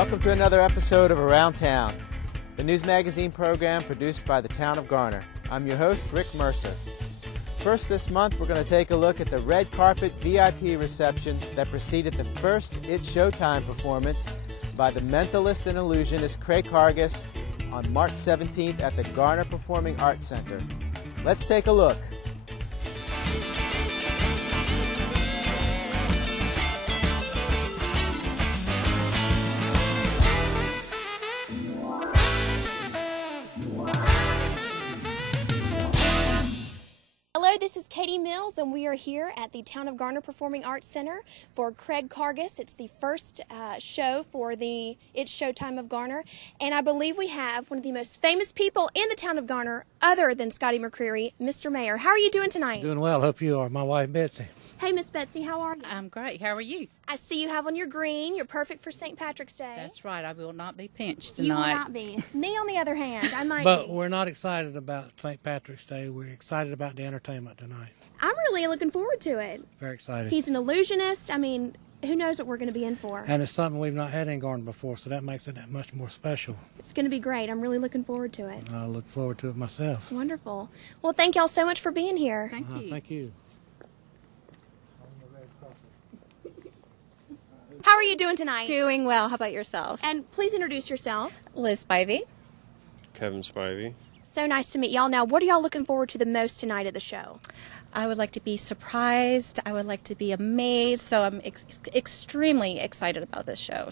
Welcome to another episode of Around Town, the news magazine program produced by the town of Garner. I'm your host, Rick Mercer. First this month, we're going to take a look at the red carpet VIP reception that preceded the first It's Showtime performance by the mentalist and illusionist KARGES on March 17th at the Garner Performing Arts Center. Let's take a look. Hello, this is Katie Mills, and we are here at the Town of Garner Performing Arts Center for KARGES. It's the first show for the It's Showtime of Garner, and I believe we have one of the most famous people in the town of Garner, other than Scotty McCreery, Mr. Mayor. How are you doing tonight? Doing well. Hope you are. My wife, Betsy. Hey, Miss Betsy, how are you? I'm great. How are you? I see you have on your green. You're perfect for St. Patrick's Day. That's right. I will not be pinched tonight. You will not be. Me, on the other hand, I might But be. we're not excited about St. Patrick's Day. We're excited about the entertainment tonight. I'm really looking forward to it. Very excited. He's an illusionist. I mean, who knows what we're going to be in for. And it's something we've not had in Garner before, so that makes it that much more special. It's going to be great. I'm really looking forward to it. I look forward to it myself. Wonderful. Well, thank y'all so much for being here. Thank you. Thank you. How are you doing tonight? Doing well. How about yourself? And please introduce yourself. Liz SPIVEY. Kevin SPIVEY. So nice to meet y'all. Now, what are y'all looking forward to the most tonight at the show? I would like to be surprised. I would like to be amazed. So I'm extremely excited about this show.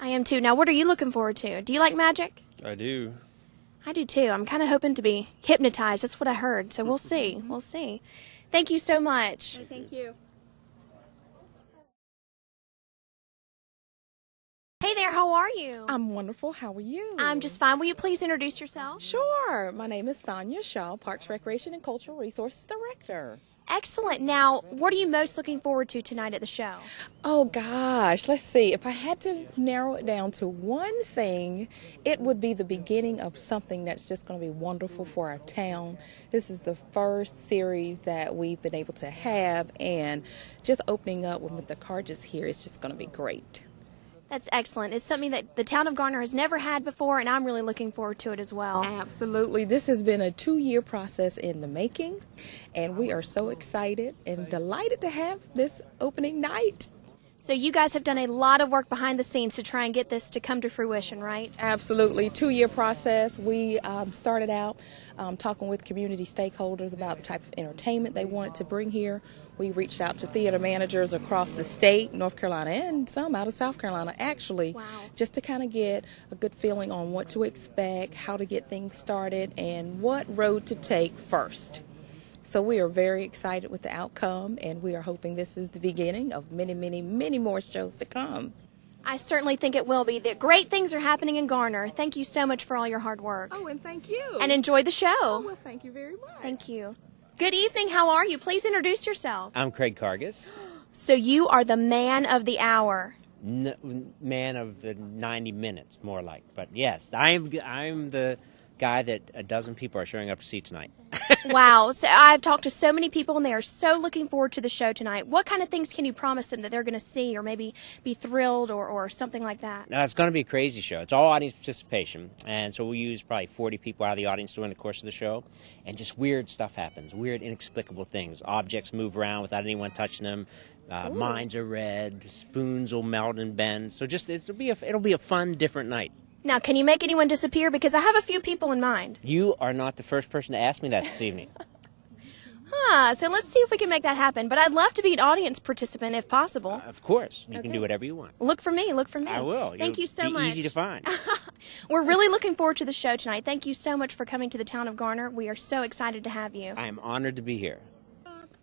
I am too. Now, what are you looking forward to? Do you like magic? I do. I do too. I'm kind of hoping to be hypnotized. That's what I heard. So we'll see. We'll see. Thank you so much. Thank you. Hey there, how are you? I'm wonderful. How are you? I'm just fine. Will you please introduce yourself? Sure. My name is Sonia Shaw, Parks, Recreation, and Cultural Resources Director. Excellent. Now, what are you most looking forward to tonight at the show? Oh, gosh. Let's see. If I had to narrow it down to one thing, it would be the beginning of something that's just going to be wonderful for our town. This is the first series that we've been able to have, and just opening up with the KARGES here is just going to be great. That's excellent. It's something that the town of Garner has never had before, and I'm really looking forward to it as well. Absolutely. This has been a 2-year process in the making, and we are so excited and delighted to have this opening night. So you guys have done a lot of work behind the scenes to try and get this to come to fruition, right? Absolutely. 2-year process. We started out talking with community stakeholders about the type of entertainment they wanted to bring here. We reached out to theater managers across the state, North Carolina, and some out of South Carolina, actually, just to kind of get a good feeling on what to expect, how to get things started, and what road to take first. So we are very excited with the outcome, and we are hoping this is the beginning of many, many, many more shows to come. I certainly think it will be. The great things are happening in Garner. Thank you so much for all your hard work. Oh, and thank you. And enjoy the show. Oh, well, thank you very much. Thank you. Good evening. How are you? Please introduce yourself. I'm KARGES. So you are the man of the hour. Man of the 90 minutes, more like. But yes, I'm the guy that a dozen people are showing up to see tonight. Wow. So I've talked to so many people, and they are so looking forward to the show tonight. What kind of things can you promise them that they're going to see, or maybe be thrilled, or something like that? Now, it's going to be a crazy show. It's all audience participation, and so we use probably 40 people out of the audience during the course of the show, and just weird stuff happens, weird, inexplicable things. Objects move around without anyone touching them. Minds are read. Spoons will melt and bend. So just it'll be a fun, different night. Now, can you make anyone disappear? Because I have a few people in mind. You are not the first person to ask me that this evening. So let's see if we can make that happen. But I'd love to be an audience participant if possible. Of course. You can do whatever you want. Look for me. Look for me. I will. Thank you so be much. Easy to find. We're really looking forward to the show tonight. Thank you so much for coming to the town of Garner. We are so excited to have you. I am honored to be here.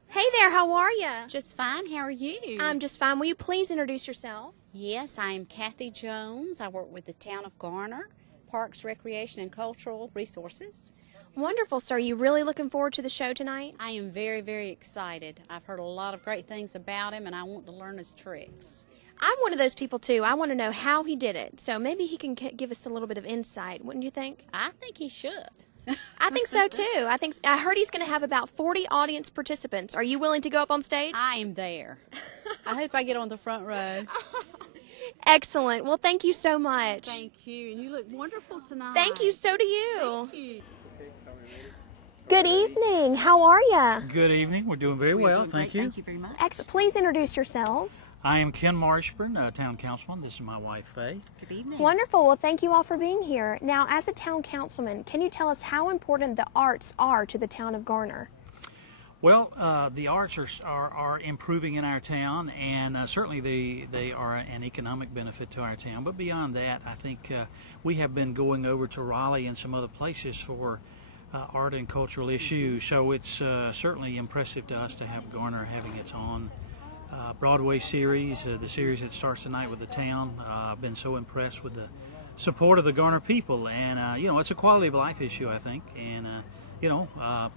Hey there. How are you? Just fine. How are you? I'm just fine. Will you please introduce yourself? Yes, I am Kathy Jones. I work with the town of Garner, Parks, Recreation, and Cultural Resources. Wonderful. So are you really looking forward to the show tonight? I am very, very excited. I've heard a lot of great things about him, and I want to learn his tricks. I'm one of those people, too. I want to know how he did it. So maybe he can give us a little bit of insight, wouldn't you think? I think he should. I think so, too. I heard he's going to have about 40 audience participants. Are you willing to go up on stage? I am there. I hope I get on the front row. Excellent. Well, thank you so much. Thank you. And you look wonderful tonight. Thank you. So do you. Thank you. Good evening. How are you? Good evening. We're doing very well. Thank you. Thank you very much. Please introduce yourselves. I am Ken MARSHBURN, town councilman. This is my wife, Faye. Good evening. Wonderful. Well, thank you all for being here. Now, as a town councilman, can you tell us how important the arts are to the town of Garner? Well, the arts are improving in our town, and certainly they are an economic benefit to our town. But beyond that, I think we have been going over to Raleigh and some other places for art and cultural issues. So it's certainly impressive to us to have Garner having its own Broadway series, the series that starts tonight with the town. I've been so impressed with the support of the Garner people, and you know, it's a quality of life issue, I think, and you know,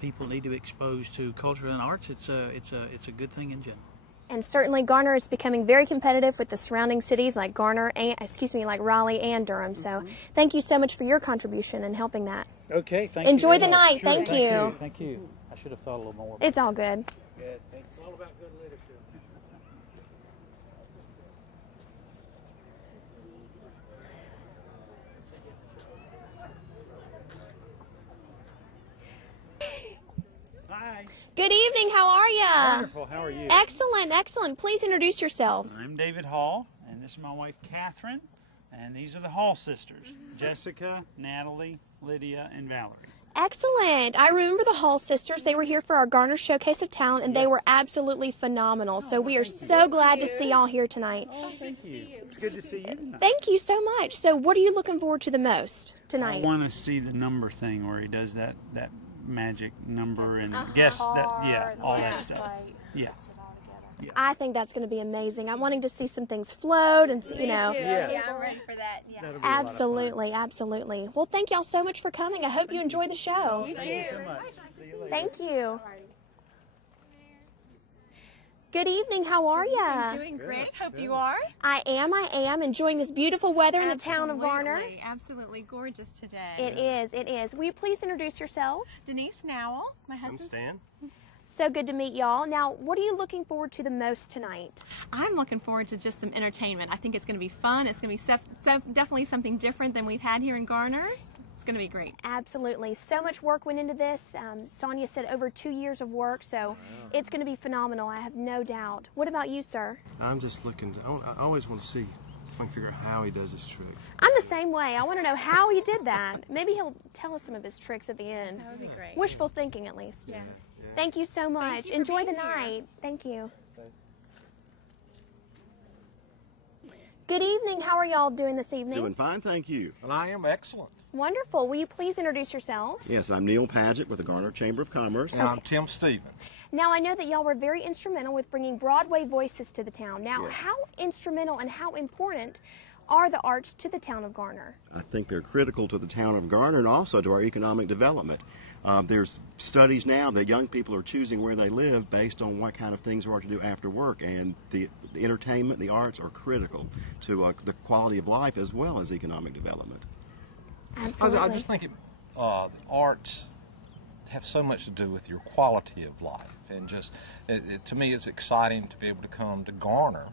people need to be exposed to culture and arts. It's a good thing in general. And certainly Garner is becoming very competitive with the surrounding cities like like Raleigh and Durham. So thank you so much for your contribution in helping that. Okay, thank you. Enjoy the night. Sure, thank you. Thank you. I should have thought a little more. It's all good. Good. It's all about good leadership. Hi. Good evening. How are you? Wonderful. How are you? Excellent, excellent. Please introduce yourselves. I'm David Hall, and this is my wife, Catherine, and these are the Hall sisters, Jessica, Natalie, Lydia, and Valerie. Excellent. I remember the Hall sisters. They were here for our Garner Showcase of Talent, and they were absolutely phenomenal. So we are so glad to see y'all here tonight. Oh, thank you. It's good to see you tonight. Thank you so much. So what are you looking forward to the most tonight? I want to see the number thing where he does that magic number and guess that, yeah, all that stuff. Yeah. I think that's going to be amazing. I'm wanting to see some things float and, you know. Yeah, I'm ready for that. Yeah. Absolutely, absolutely. Well, thank y'all so much for coming. I hope you enjoy the show. You too. Thank you so much. See you later. Thank you. Good evening. How are you? I'm doing great. Hope you are. I am enjoying this beautiful weather in the town of Garner. Absolutely gorgeous today. It is, it is. Will you please introduce yourselves? Denise Nowell, my husband. I'm Stan. So good to meet y'all. Now, what are you looking forward to the most tonight? I'm looking forward to just some entertainment. I think it's going to be fun. It's going to be definitely something different than we've had here in Garner. It's going to be great. Absolutely. So much work went into this. Sonia said over 2 years of work, so it's going to be phenomenal. I have no doubt. What about you, sir? I'm just looking to, I always want to see if I can figure out how he does his tricks. I'm the same way. I want to know how he did that. Maybe he'll tell us some of his tricks at the end. That would be great. Wishful thinking, at least. Yeah. Thank you so much. You Enjoy the being here. night. Thank you. Good evening. How are y'all doing this evening? Doing fine, thank you. And I am excellent. Wonderful. Will you please introduce yourselves? Yes, I'm Neil Padgett with the Garner Chamber of Commerce. And I'm Tim Stevens. Now, I know that y'all were very instrumental with bringing Broadway voices to the town. Now, how instrumental and how important are the arts to the town of Garner? I think they're critical to the town of Garner and also to our economic development. There's studies now that young people are choosing where they live based on what kind of things there are to do after work, and the entertainment, the arts are critical to the quality of life as well as economic development. Absolutely. I just think the arts have so much to do with your quality of life, and just to me it's exciting to be able to come to Garner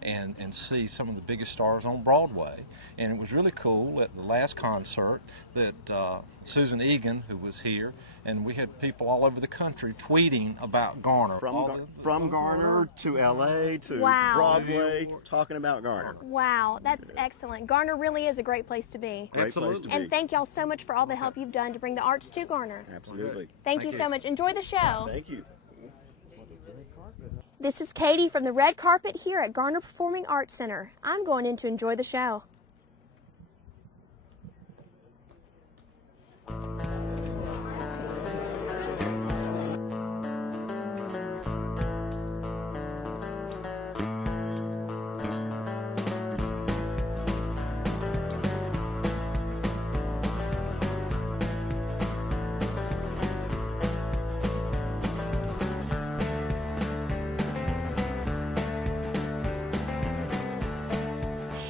and see some of the biggest stars on Broadway. And it was really cool at the last concert that Susan Egan, who was here, and we had people all over the country tweeting about Garner. From Garner to LA to Wow. Broadway, talking about Garner. Wow, that's excellent. Garner really is a great place to be. Great place to be. And thank y'all so much for all the help you've done to bring the arts to Garner. Absolutely. Thank you so much. Enjoy the show. Thank you. This is Katie from the red carpet here at Garner Performing Arts Center. I'm going in to enjoy the show.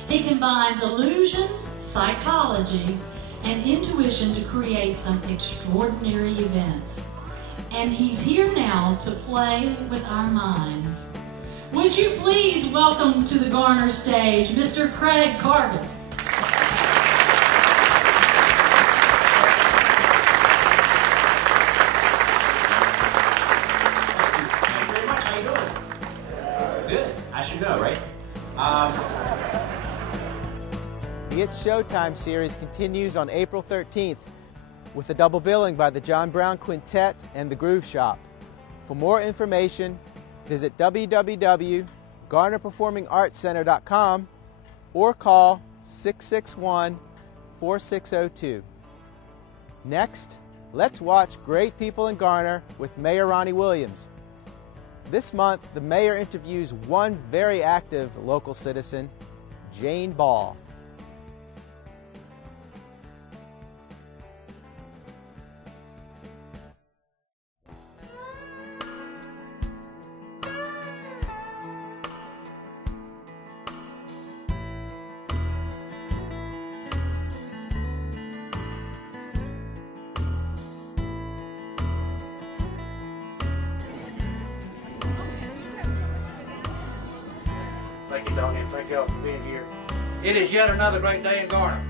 He combines illusion, psychology, and intuition to create some extraordinary events. And he's here now to play with our minds. Would you please welcome to the Garner stage Mr. Craig KARGES. Thank you very much. How you doing? Good. I should know, right? The It's Showtime series continues on April 13th with a double billing by the John Brown Quintet and the Groove Shop. For more information, visit www.garnerperformingartscenter.com or call 661-4602. Next, let's watch Great People in Garner with Mayor Ronnie Williams. This month, the mayor interviews one very active local citizen, Jane Ball. Thank you, Tony, and thank y'all for being here. It is yet another great day in Garner.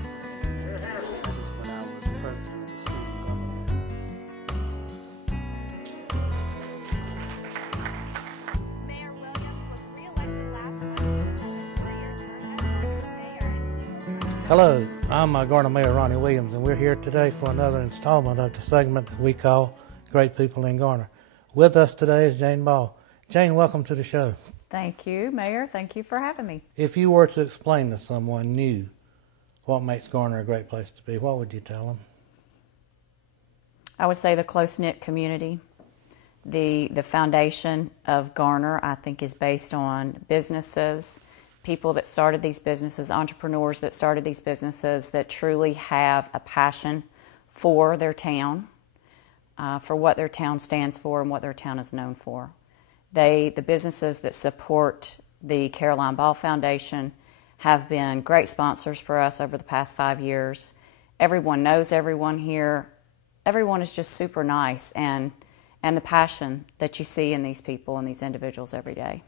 Hello, I'm Garner Mayor Ronnie Williams, and we're here today for another installment of the segment that we call Great People in Garner. With us today is Jane Ball. Jane, welcome to the show. Thank you, Mayor. Thank you for having me. If you were to explain to someone new what makes Garner a great place to be, what would you tell them? I would say the close-knit community. The foundation of Garner, I think, is based on businesses, people that started these businesses, entrepreneurs that started these businesses that truly have a passion for their town, for what their town stands for and what their town is known for. The businesses that support the Caroline Ball Foundation have been great sponsors for us over the past 5 years. Everyone knows everyone here. Everyone is just super nice, and the passion that you see in these people and these individuals every day.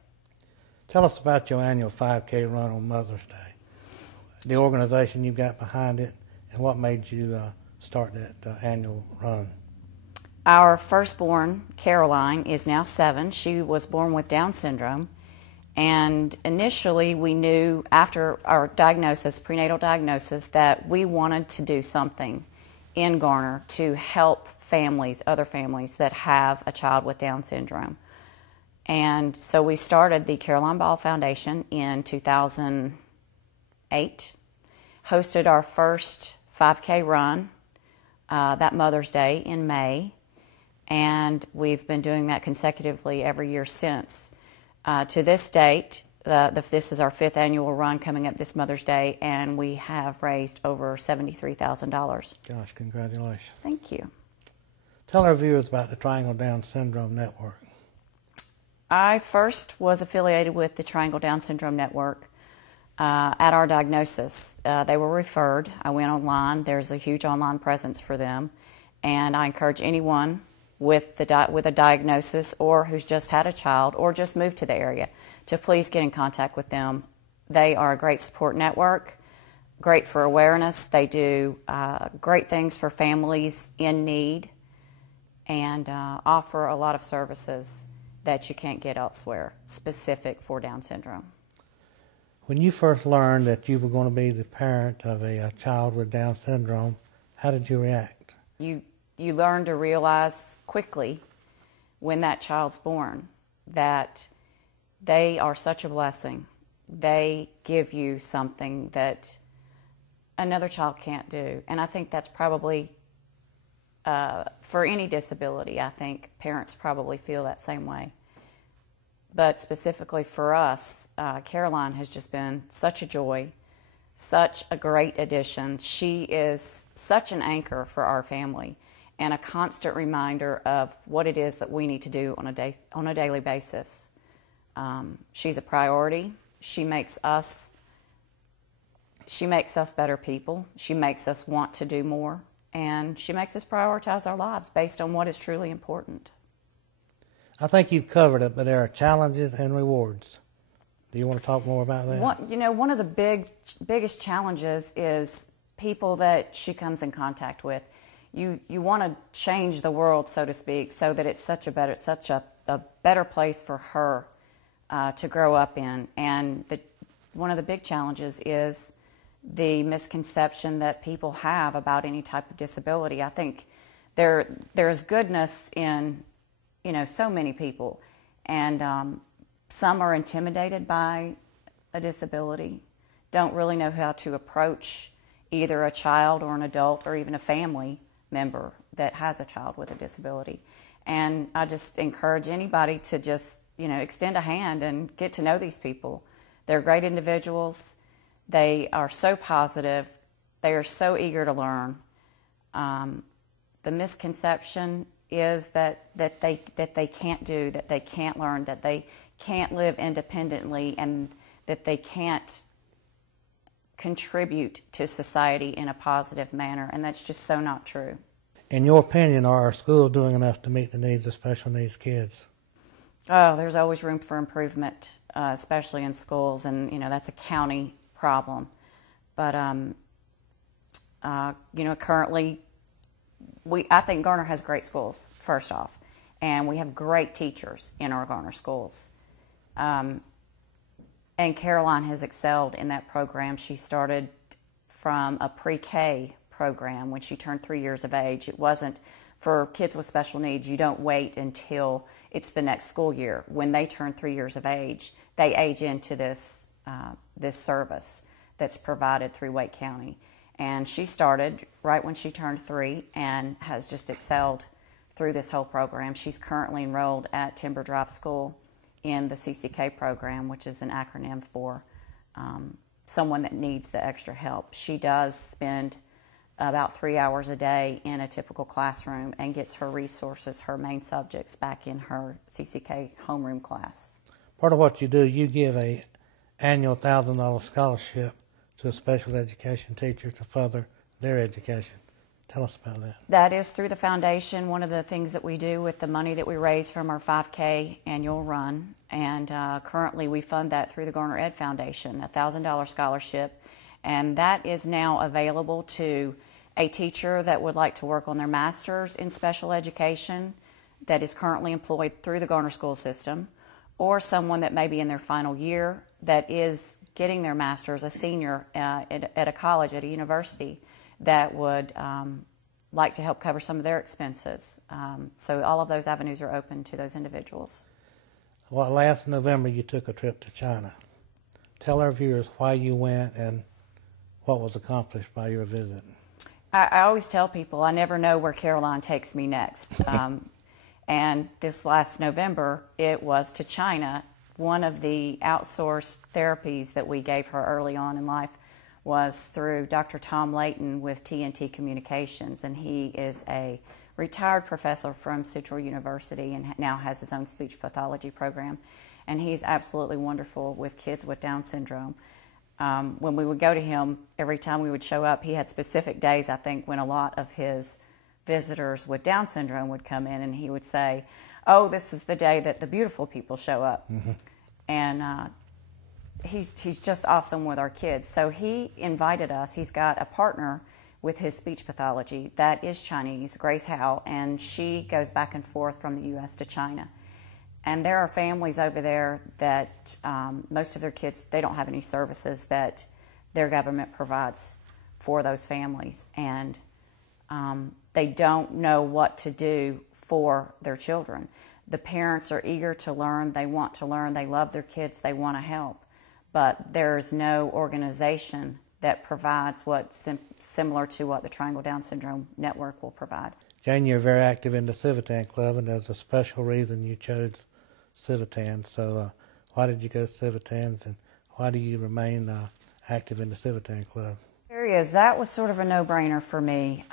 Tell us about your annual 5K run on Mother's Day, the organization you've got behind it, and what made you start that annual run. Our firstborn, Caroline, is now 7. She was born with Down syndrome, and initially we knew after our diagnosis, prenatal diagnosis, that we wanted to do something in Garner to help families, other families that have a child with Down syndrome. And so we started the Caroline Ball Foundation in 2008, hosted our first 5K run that Mother's Day in May, and we've been doing that consecutively every year since. To this date, this is our 5th annual run coming up this Mother's Day, and we have raised over $73,000. Gosh, congratulations. Thank you. Tell our viewers about the Triangle Down Syndrome Network. I first was affiliated with the Triangle Down Syndrome Network at our diagnosis. They were referred. I went online. There's a huge online presence for them, and I encourage anyone with a diagnosis or who's just had a child or just moved to the area to please get in contact with them. They are a great support network, great for awareness. They do great things for families in need and offer a lot of services that you can't get elsewhere, specific for Down syndrome. When you first learned that you were going to be the parent of a child with Down syndrome, how did you react? You learn to realize quickly when that child's born that they are such a blessing. They give you something that another child can't do. And I think that's probably, for any disability, I think parents probably feel that same way. But specifically for us, Caroline has just been such a joy, such a great addition. She is such an anchor for our family and a constant reminder of what it is that we need to do on a daily basis. She's a priority. She makes us better people. She makes us want to do more, and she makes us prioritize our lives based on what is truly important. I think you've covered it, but there are challenges and rewards. Do you want to talk more about that? One of the biggest challenges is people that she comes in contact with. You want to change the world, so to speak, so that it's such a better place for her to grow up in. And one of the big challenges is the misconception that people have about any type of disability. I think there's goodness in so many people, and some are intimidated by a disability, don't really know how to approach either a child or an adult or even a family member that has a child with a disability. And I just encourage anybody to just extend a hand and get to know these people. They're great individuals. They are so positive. They are so eager to learn. The misconception is that they can't do, that they can't learn, that they can't live independently, and that they can't contribute to society in a positive manner, and that's just so not true. In your opinion, are our schools doing enough to meet the needs of special needs kids? Oh, there's always room for improvement, especially in schools, and that's a county problem. But currently, I think Garner has great schools, first off, and we have great teachers in our Garner schools. And Caroline has excelled in that program. She started from a pre-K program when she turned 3 years of age. It wasn't for kids with special needs. You don't wait until it's the next school year. When they turn 3 years of age, they age into this service that's provided through Wake County. And she started right when she turned 3 and has just excelled through this whole program. She's currently enrolled at Timber Drive School in the CCK program, which is an acronym for someone that needs the extra help. She does spend about 3 hours a day in a typical classroom and gets her resources, her main subjects, back in her CCK homeroom class. Part of what you do, you give a annual $1,000 scholarship to a special education teacher to further their education. Tell us about that. That is through the foundation, one of the things that we do with the money that we raise from our 5K annual run. And currently we fund that through the Garner Ed Foundation, a $1,000 scholarship. And that is now available to a teacher that would like to work on their master's in special education that is currently employed through the Garner school system, or someone that may be in their final year that is getting their master's, a senior at a college, at a university, that would like to help cover some of their expenses. So all of those avenues are open to those individuals. Well, last November you took a trip to China. Tell our viewers why you went and what was accomplished by your visit. I always tell people I never know where Caroline takes me next. And this last November, it was to China. One of the outsourced therapies that we gave her early on in life was through Dr. Tom Layton with TNT Communications, and he is a retired professor from Central University and now has his own speech pathology program, and he's absolutely wonderful with kids with Down syndrome. When we would go to him, every time we would show up, he had specific days, I think, when a lot of his visitors with Down syndrome would come in, and he would say, "Oh, this is the day that the beautiful people show up." Mm-hmm. And he's just awesome with our kids. So he invited us. He's got a partner with his speech pathology that is Chinese, Grace Howe, and she goes back and forth from the U.S. to China. And there are families over there that most of their kids, they don't have any services that their government provides for those families. And they don't know what to do for their children. The parents are eager to learn. They want to learn. They love their kids. They want to help. But there's no organization that provides what's similar to what the Triangle Down Syndrome Network will provide. Jane, you're very active in the Civitan Club, and there's a special reason you chose Civitan. So why did you go to Civitans, and why do you remain active in the Civitan Club? There is. That was sort of a no-brainer for me.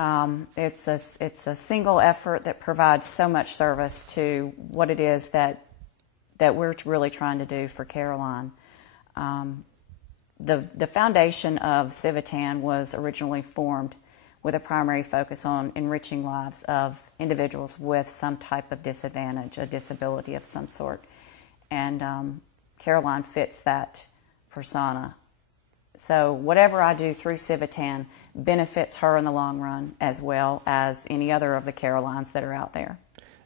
It's a single effort that provides so much service to what it is that we're really trying to do for Caroline. The foundation of Civitan was originally formed with a primary focus on enriching lives of individuals with some type of disadvantage, a disability of some sort. And Caroline fits that persona. So whatever I do through Civitan benefits her in the long run, as well as any other of the Carolines that are out there.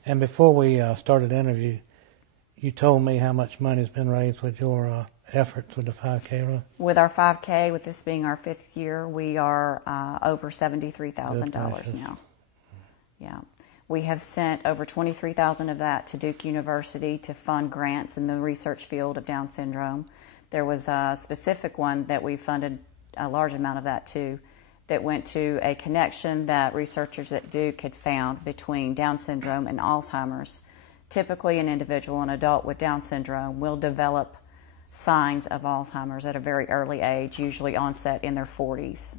And before we started the interview, you told me how much money has been raised with your efforts with the 5K run. With our 5K, with this being our 5th year, we are over $73,000 now. Yeah. We have sent over $23,000 of that to Duke University to fund grants in the research field of Down syndrome. There was a specific one that we funded a large amount of that to, that went to a connection that researchers at Duke had found between Down syndrome and Alzheimer's. Typically, an individual, an adult with Down syndrome, will develop signs of Alzheimer's at a very early age, usually onset in their 40s.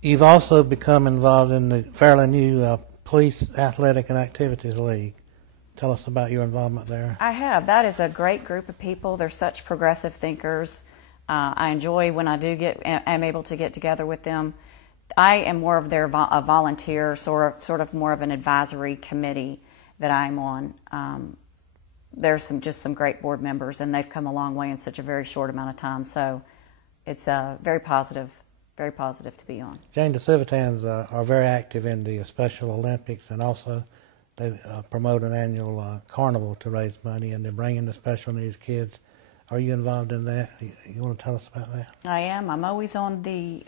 You've also become involved in the fairly new Police Athletic and Activities League. Tell us about your involvement there. I have. That is a great group of people. They're such progressive thinkers. I enjoy when I am able to get together with them. I am more of their volunteer, sort of more of an advisory committee that I'm on. There's just some great board members, and they've come a long way in such a very short amount of time. So it's very positive to be on. Jane, the Civitans are very active in the Special Olympics, and also they promote an annual carnival to raise money, and they bring in the special needs kids. Are you involved in that? You want to tell us about that? I am. I'm always on the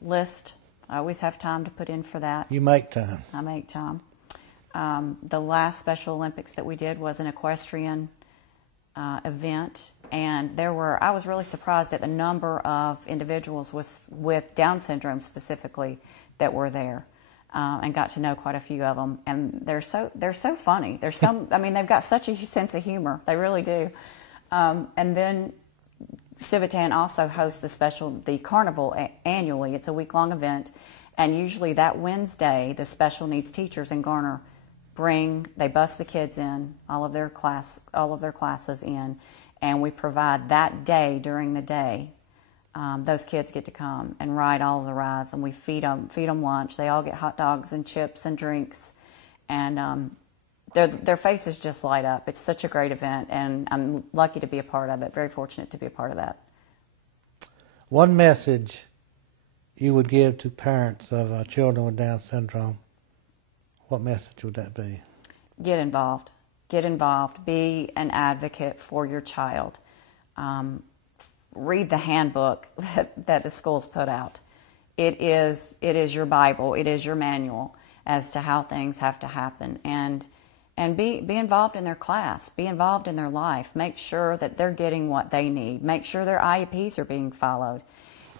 list. I always have time to put in for that. You make time. I make time. The last Special Olympics that we did was an equestrian event, and I was really surprised at the number of individuals with Down syndrome specifically that were there, and got to know quite a few of them. And they're so funny. I mean, they've got such a sense of humor. They really do. And then Civitan also hosts the carnival annually. It's a week-long event, and usually that Wednesday, the special needs teachers in Garner they bus the kids in, all of their classes in, and we provide that day during the day. Those kids get to come and ride all of the rides, and we feed them lunch. They all get hot dogs and chips and drinks, and their faces just light up. It's such a great event, and I'm lucky to be a part of it, very fortunate to be a part of that. One message you would give to parents of children with Down syndrome, what message would that be? Get involved. Get involved. Be an advocate for your child. Read the handbook that the schools put out. It is your Bible. It is your manual as to how things have to happen. And be involved in their class. Be involved in their life. Make sure that they're getting what they need. Make sure their IEPs are being followed.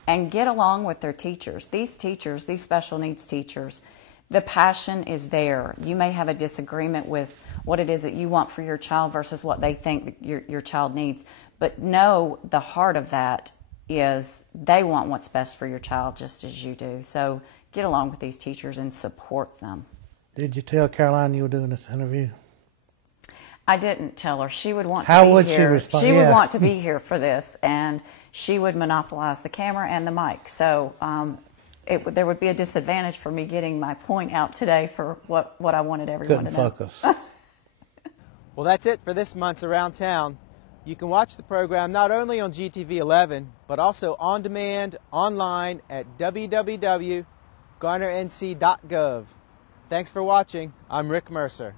And get along with their teachers. These teachers, these special needs teachers, the passion is there. You may have a disagreement with what it is that you want for your child versus what they think your child needs. But know the heart of that is they want what's best for your child just as you do. So get along with these teachers and support them. Did you tell Caroline you were doing this interview? I didn't tell her. She would want to How be would here. she respond? She would want to be here for this, and she would monopolize the camera and the mic. So there would be a disadvantage for me getting my point out today for what I wanted everyone to know. Couldn't focus. Well, that's it for this month's Around Town. You can watch the program not only on GTV 11, but also on demand online at www.garnernc.gov. Thanks for watching. I'm Rick Mercer.